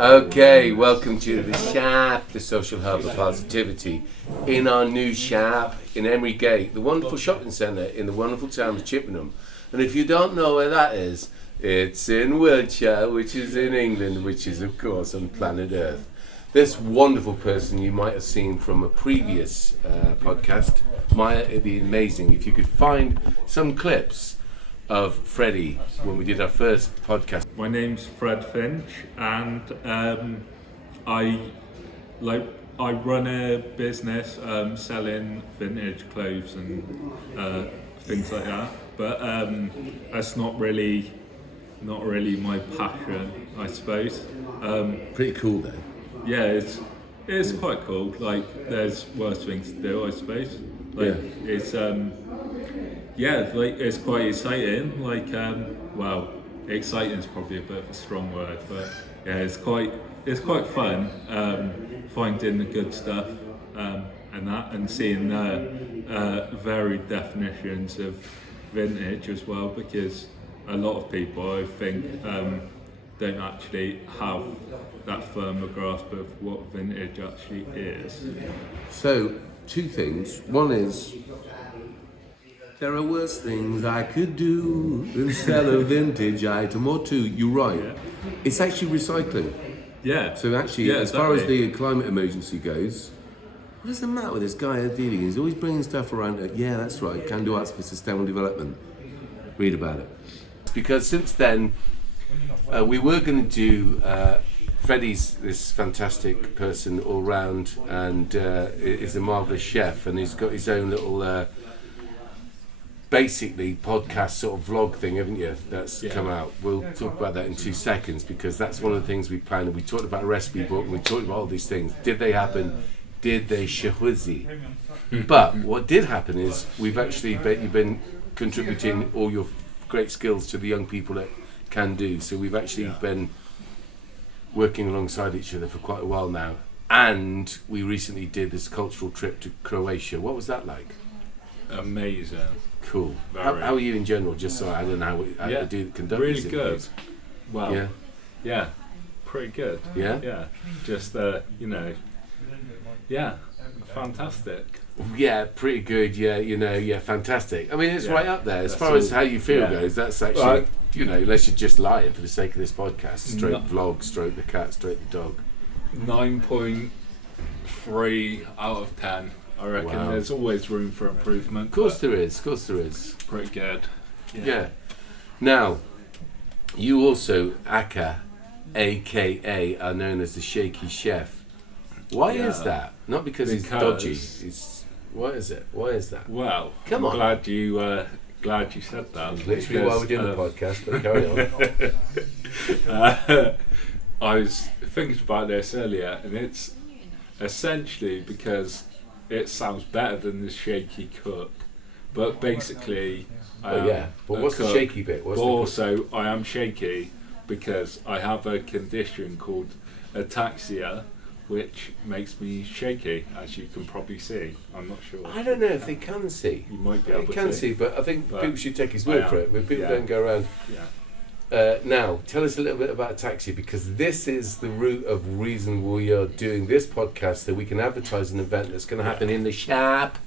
Okay, welcome to the S.H.O.P, the social hub of positivity, in our new S.H.O.P in Emery Gate, the wonderful shopping centre in the wonderful town of Chippenham. And if you don't know where that is, it's in Wiltshire, which is in England, which is of course on planet Earth. This wonderful person you might have seen from a previous podcast. Maya, it'd be amazing if you could find some clips of Freddie when we did our first podcast. My name's Fred Finch, and I run a business selling vintage clothes and things like that. But that's not really my passion, I suppose. Pretty cool though. Yeah, it's quite cool. Like, there's worse things to do, I suppose. Like, it's it's quite exciting. Like, well, exciting is probably a bit of a strong word, but yeah, it's quite fun finding the good stuff and seeing varied definitions of vintage as well, because a lot of people, I think, don't actually have that firm a grasp of what vintage actually is. So, two things. One is, there are worse things I could do than sell a vintage item or two. You're right. Yeah. It's actually recycling. Yeah. So actually, as far as the climate emergency goes, what is the matter with this guy dealing? He's always bringing stuff around. Yeah, that's right. Can do arts for sustainable development. Read about it. Because since then, we were going to do. Freddie's this fantastic person all round, and is a marvellous chef, and he's got his own little. Basically podcast sort of vlog thing, haven't you, that's come out. We'll talk about that in 2 seconds, because that's one of the things we planned. We talked about a recipe book, and we talked about all these things. Did they happen? Did they shahwizi? But what did happen is you've been contributing all your great skills to the young people at Can Do. So we've actually been working alongside each other for quite a while now, and we recently did this cultural trip to Croatia. What was that like? Amazing. Cool. How are you in general? Just so I don't know how to do conduct. Really good. Well, yeah, pretty good. Yeah. Yeah. Just fantastic. Yeah, pretty good. Yeah, fantastic. I mean, it's right up there as far as how you feel goes. That's actually, unless you're just lying for the sake of this podcast. Stroke vlog, stroke the cat, stroke the dog. 9.3 out of 10. I reckon. Wow. There's always room for improvement. Of course there is. Pretty good. Yeah. Now, you also, aka, are known as the Shaky Chef. Why is that? Not because he's dodgy. Why is it? Why is that? Well, I'm glad you said that. That's literally why we're doing the podcast, but carry on. I was thinking about this earlier, and it's essentially because it sounds better than the shaky cook, but basically, but what's the shaky bit? I am shaky because I have a condition called Ataxia, which makes me shaky, as you can probably see. I'm not sure. I don't know if they can see. You might be able to. They can see, but I think people should take his word for it. But people don't go around. Yeah. Now, tell us a little bit about Ataxia, because this is the root of reason we are doing this podcast, so we can advertise an event that's going to happen in the S.H.O.P,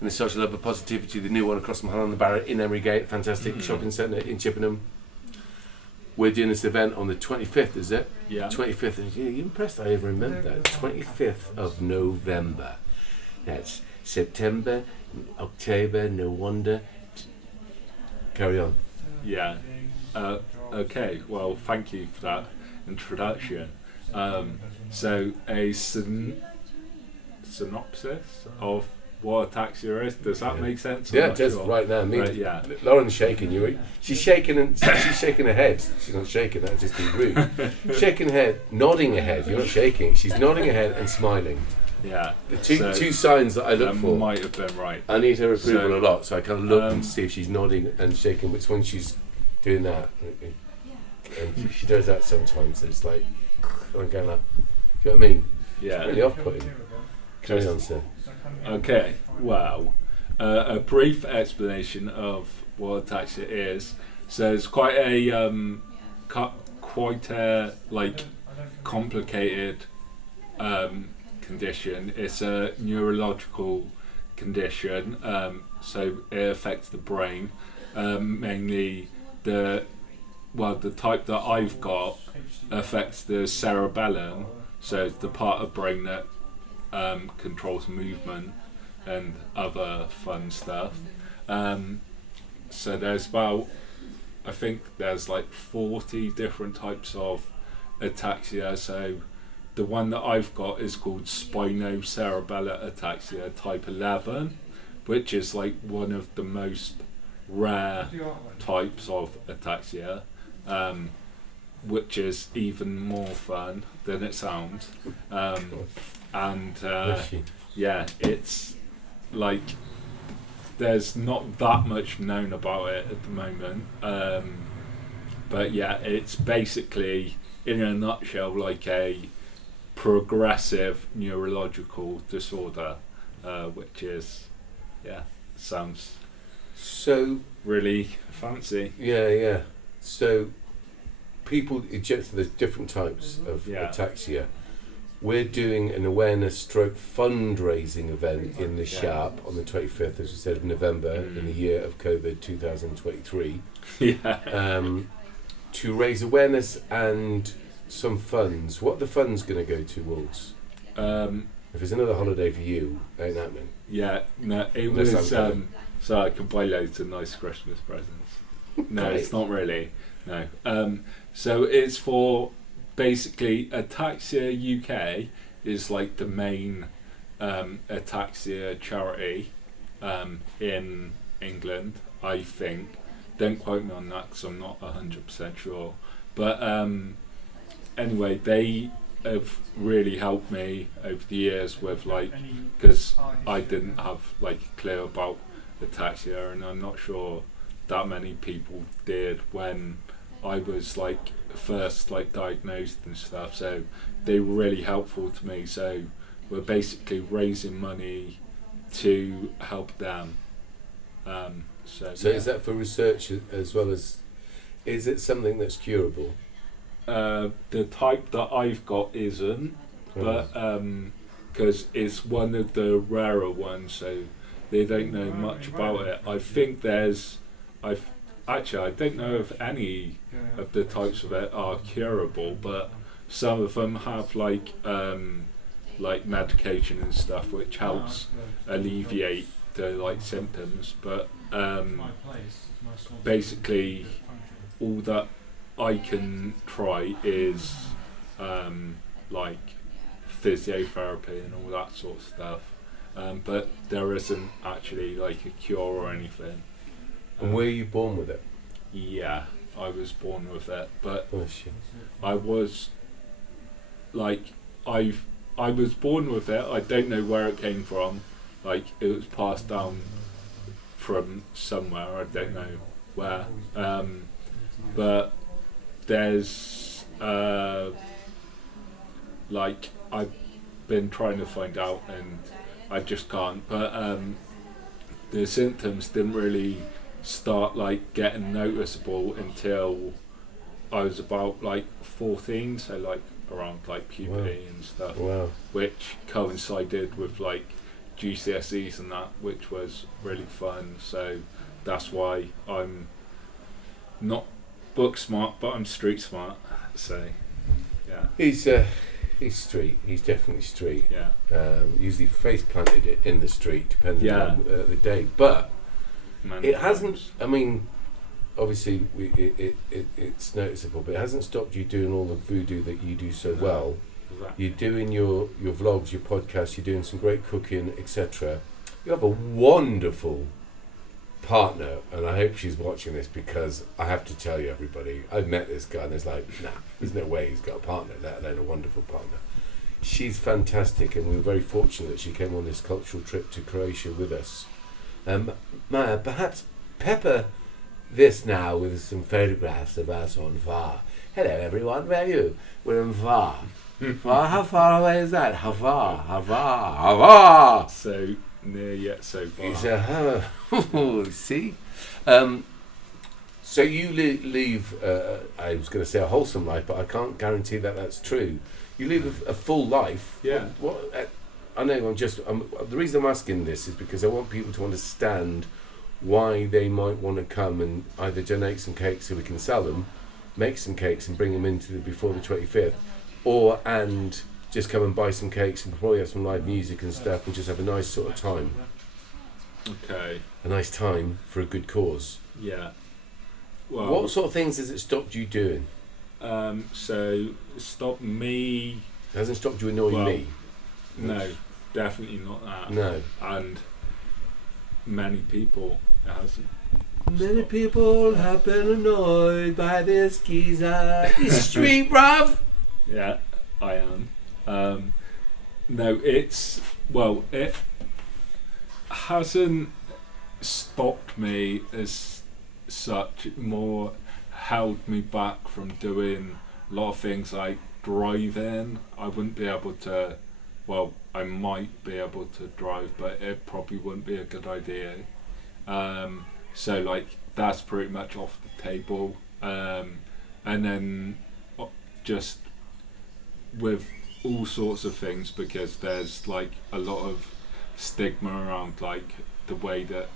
in the Social Hub of Positivity, the new one across Mulholland Barrett in Emery Gate, fantastic shopping centre in Chippenham. We're doing this event on the 25th, is it? Yeah. 25th. You're impressed I ever remember that. 25th of November. That's September, October, no wonder. Carry on. Yeah. Okay, well, thank you for that introduction. So, a synopsis of what Ataxia is. Does that make sense? Yeah, it does right now. Lauren's shaking. She's shaking and she's shaking her head. She's not shaking. That's just being rude. Shaking her head, nodding her head. You're not shaking. She's nodding her head and smiling. Yeah. The two signs that I look for. Might have been right. I need her approval a lot, so I kind of look and see if she's nodding and shaking. Which one she's doing that? And she does that sometimes. It's like I'm going like, do you know what I mean? Yeah. It's really off-putting. Carry on, sir. Okay. Wow. A brief explanation of what Ataxia is. So it's quite a like complicated condition. It's a neurological condition, so it affects the brain, mainly the type that I've got affects the cerebellum, so it's the part of brain that controls movement and other fun stuff. So there's I think there's like 40 different types of ataxia. So the one that I've got is called spinocerebellar ataxia type 11, which is like one of the most rare types of ataxia, which is even more fun than it sounds. Yeah, it's like there's not that much known about it at the moment, but yeah, it's basically in a nutshell like a progressive neurological disorder, which is sounds so really fancy. Yeah. So people, there's different types of ataxia. We're doing an awareness stroke fundraising event in the S.H.O.P on the 25th, as we said, of November in the year of COVID 2023. To raise awareness and some funds. What are the funds going to go towards? If it's another holiday for you, ain't happening. Yeah, no, it was so I can buy loads of nice Christmas presents. No, it's not really. No. So it's for basically Ataxia UK is like the main ataxia charity in England, I think. Don't quote me on that because I'm not 100% sure. But anyway, they have really helped me over the years with because I didn't have a clue about ataxia, and I'm not sure that many people did when I was first diagnosed and stuff, so they were really helpful to me. So we're basically raising money to help them. So is that for research as well as, is it something that's curable? The type that I've got isn't, but because it's one of the rarer ones, so they don't know much about it. I think I don't know if any of the types of it are curable, but some of them have medication and stuff which helps alleviate the symptoms. But basically, all that I can try is physiotherapy and all that sort of stuff. But there isn't actually a cure or anything. And were you born with it? Yeah, I was born with it, but I was I was born with it. I don't know where it came from. It was passed down from somewhere. I don't know where. But there's I've been trying to find out and I just can't. But the symptoms didn't really start getting noticeable until I was about 14, so around puberty and stuff. Wow. Which coincided with GCSEs and that, which was really fun. So that's why I'm not book smart, but I'm street smart. So yeah. He's street. He's definitely street. Yeah. Usually face planted it in the street, depending on the day. But it hasn't. I mean, obviously, it's noticeable, but it hasn't stopped you doing all the voodoo that you do so well. Exactly. You're doing your vlogs, your podcasts. You're doing some great cooking, etc. You have a wonderful partner, and I hope she's watching this, because I have to tell you, everybody, I've met this guy, and there's there's no way he's got a partner, let alone a wonderful partner. She's fantastic, and we were very fortunate that she came on this cultural trip to Croatia with us. Maya, perhaps pepper this now with some photographs of us on VAR. Hello everyone, where are you? We're on VAR. VAR, how far away is that? How far? So near yet so far. See? So you leave, I was going to say a wholesome life, but I can't guarantee that that's true. You live a full life. Yeah. I know, the reason I'm asking this is because I want people to understand why they might want to come and either donate some cakes so we can sell them, make some cakes and bring them before the 25th, and just come and buy some cakes and probably have some live music and stuff and just have a nice sort of time. Okay. A nice time for a good cause. Yeah. Well, what sort of things has it stopped you doing? So stop me. It hasn't stopped you annoying me. No, definitely not that. No. And many people it hasn't. Many people have been annoyed by this geezer. He's street bruv. Yeah, I am. No, it hasn't stopped me as such. More held me back from doing a lot of things like driving. I wouldn't be able to. Well, I might be able to drive, but it probably wouldn't be a good idea. So like that's pretty much off the table. And then just with all sorts of things, because there's like a lot of stigma around like the way that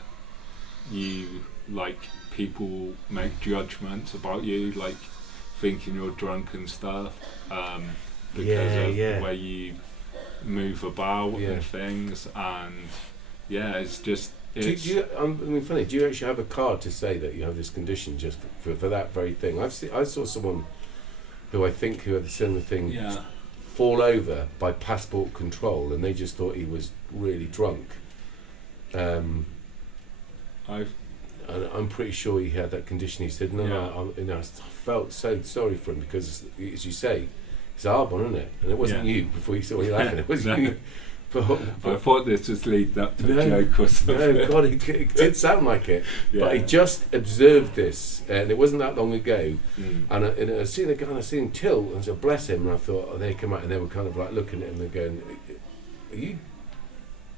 you like people make judgments about you, like thinking you're drunk and stuff, because of the way you move about and things, and it's just it's funny. Do you actually have a card to say that you have this condition just for that very thing? I saw someone who had the similar thing fall over by passport control, and they just thought he was really drunk. I'm pretty sure he had that condition. He said, I felt so sorry for him because, as you say, it's a hard one, isn't it? And it wasn't you before you saw you laughing. It was you. I thought this was leading up to a joke or something. No, God, it did sound like it. But he just observed this, and it wasn't that long ago. And I seen the guy, and I seen him tilt, and so bless him. And I thought, they come out, and they were kind of like looking at him and going, "Are you?"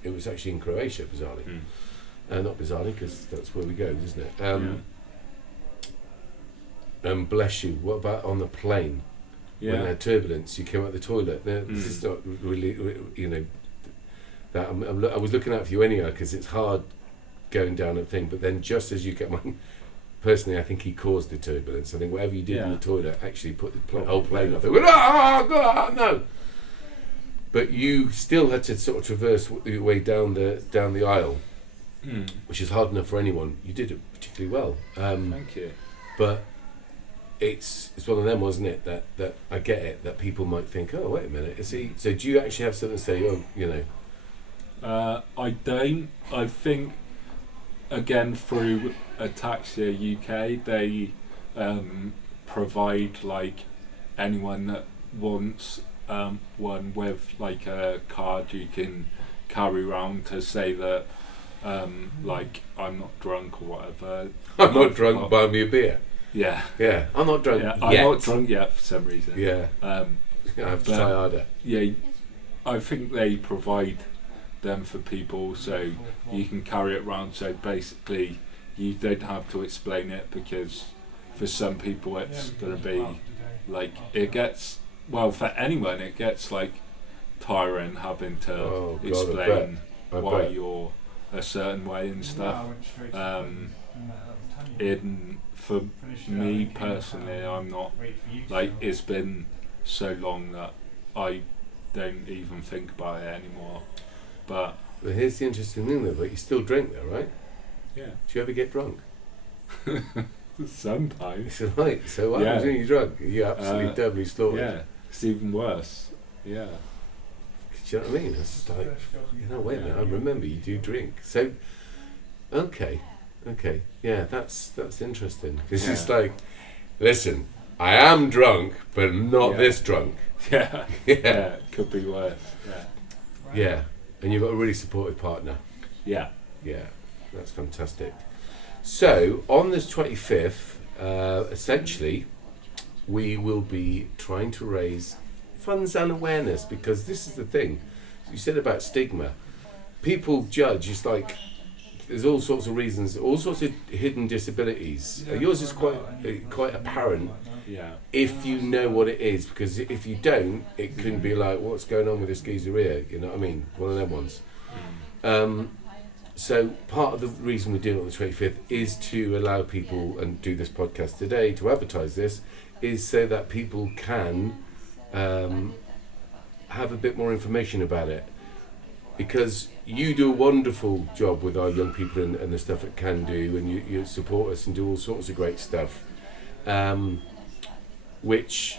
It was actually in Croatia, bizarrely. Not bizarrely, because that's where we go, isn't it? Bless you. What about on the plane? When they had turbulence, you came out the toilet. Now, this is not really, that I was looking out for you anyhow, because it's hard going down a thing. But then, just as you came on, personally, I think he caused the turbulence. I think whatever you did in the toilet actually put the whole plane off. God, no! But you still had to sort of traverse your way down the aisle, which is hard enough for anyone. You did it particularly well. Thank you. But it's one of them, wasn't it? That I get it. That people might think, oh, wait a minute, is he? So do you actually have something to say? I don't. I think again through Ataxia UK, they provide like anyone that wants one with like a card you can carry around to say that like I'm not drunk or whatever. I'm not drunk. Buy me a beer. Yeah. Yeah. I'm not drunk yet. I'm not drunk yet for some reason. Yeah. I have to try harder. Yeah. I think they provide them for people so you can carry it around. So basically, you don't have to explain it, because for some people it's going to be like for anyone it gets like tiring having to explain why you're a certain way and stuff. For me personally, I'm not like, it's been so long that I don't even think about it anymore. But here's the interesting thing though, but you still drink though, right? Yeah. Do you ever get drunk? Sometimes. Right. So what happens when you're drunk? You're absolutely doubly slaughtered. Yeah. It's even worse. Yeah. Do you know what I mean? It's like, wait a minute, I remember you do drink. So, okay. Yeah, that's interesting. Because it's like, listen, I am drunk, but not this drunk. Yeah. Yeah. Could be worse. Yeah. And you've got a really supportive partner. Yeah. Yeah. That's fantastic. So, on this 25th, essentially, we will be trying to raise funds and awareness, because this is the thing. You said about stigma. People judge. It's like, there's all sorts of reasons, all sorts of hidden disabilities. Yours is quite apparent if you know what it is, because if you don't, it can be like, what's going on with this geezer here? You know what I mean? One of them ones. So part of the reason we're doing it on the 25th is to allow people, and do this podcast today to advertise this, is so that people can have a bit more information about it. Because you do a wonderful job with our young people and the stuff it can do, and you support us and do all sorts of great stuff, which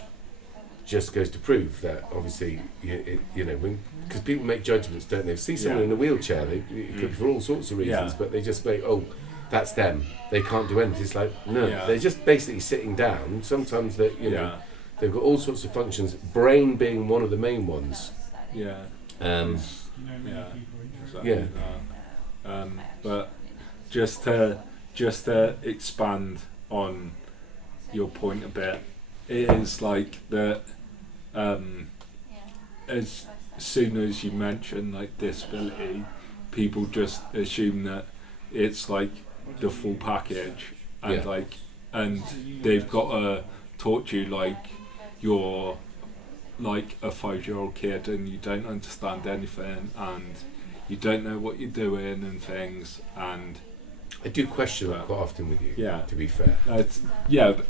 just goes to prove that obviously, you know, because people make judgments, don't they? See someone in a wheelchair, it could be for all sorts of reasons, but they just say, oh, that's them. They can't do anything. It's like, no, they're just basically sitting down. Sometimes they, you know, they've got all sorts of functions, brain being one of the main ones. But just to expand on your point a bit, it is like that. As soon as you mention like disability, people just assume that it's like the full package, and and they've got to talk to you like you're like a 5-year-old kid and you don't understand anything and you don't know what you're doing and things. And I do question that quite often with you, to be fair. But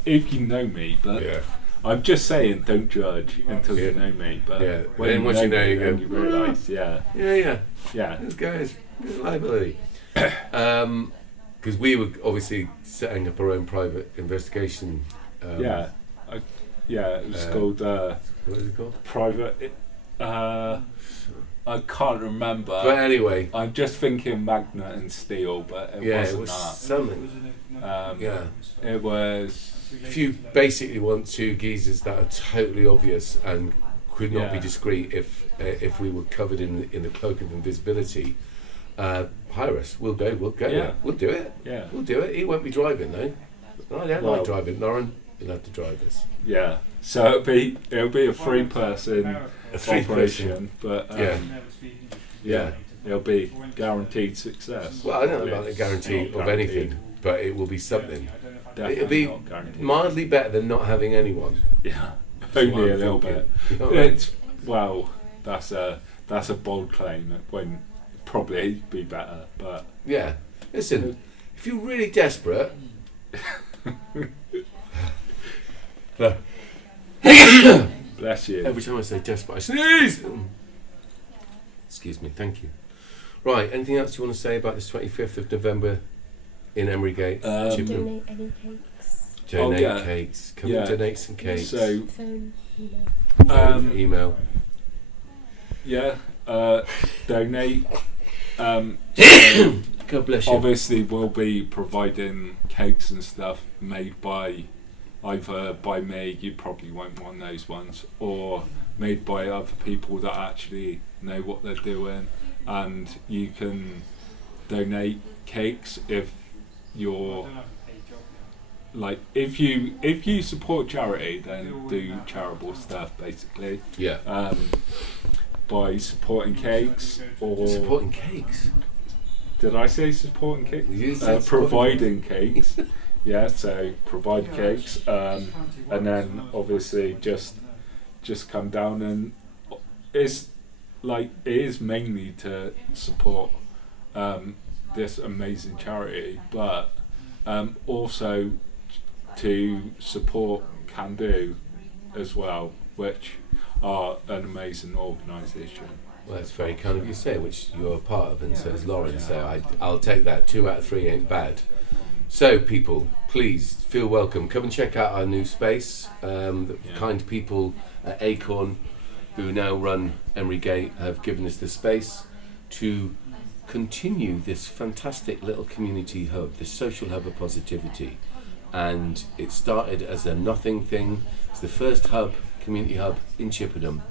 if you know me, but I'm just saying, don't judge until you know me. But when once you know, you realise, this guy's a liability. Because we were obviously setting up our own private investigation. It was called. What is it called? Private. I can't remember. But anyway, I'm just thinking magnet and steel, but it wasn't something. It was. If you basically want two geezers that are totally obvious and could not be discreet if we were covered in the cloak of invisibility, hire us. We'll go. We'll do it. We'll do it. He won't be driving though. I don't like driving. Lauren, you'll have to drive us. Yeah. So it'll be a three-person operation, but it'll be guaranteed success. Well, I don't know about the guarantee of anything, but it will be something. Definitely it'll be mildly better than not having anyone. Yeah, only a little bit. It's that's a bold claim. It won't probably be better, but listen, if you're really desperate. Bless you. Every time I say desperate, I sneeze. Excuse me. Thank you. Right. Anything else you want to say about this 25th of November in Emery Gate? Donate any cakes. Donate cakes. Come and donate some cakes. So phone, email. Donate. God bless you. Obviously, we'll be providing cakes and stuff made by either by me, you probably won't want those ones, or made by other people that actually know what they're doing. And you can donate cakes if you're like if you support charity, then do charitable stuff basically. By supporting cakes or supporting cakes. Did I say supporting cakes? You said providing cakes. So provide cakes, and then obviously just come down, and it is mainly to support this amazing charity, but also to support Can Do as well, which are an amazing organisation. Well, that's very kind of you to say, which you're a part of, and so is Lauren. So I'll take that. 2 out of 3 ain't bad. So people, please feel welcome. Come and check out our new space. The kind people at Acorn, who now run Emery Gate, have given us the space to continue this fantastic little community hub, this social hub of positivity. And it started as a nothing thing. It's the first community hub in Chippenham,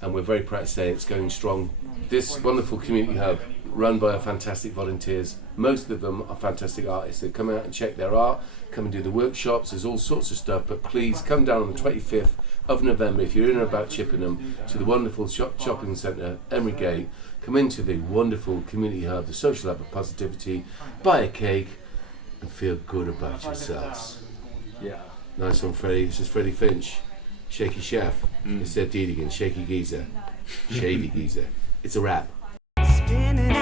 and we're very proud to say it's going strong. This wonderful community hub run by our fantastic volunteers. Most of them are fantastic artists. They come out and check their art, come and do the workshops. There's all sorts of stuff. But please come down on the 25th of November if you're in and about Chippenham to the wonderful shopping centre, Emery Gate. Come into the wonderful community hub, the social hub of positivity, buy a cake and feel good about yourselves. Yeah. Nice one, Freddie. This is Freddie Finch, Shaky Chef. It's their Deed again, Shaky Geezer, Shady Geezer. It's a wrap. Spinning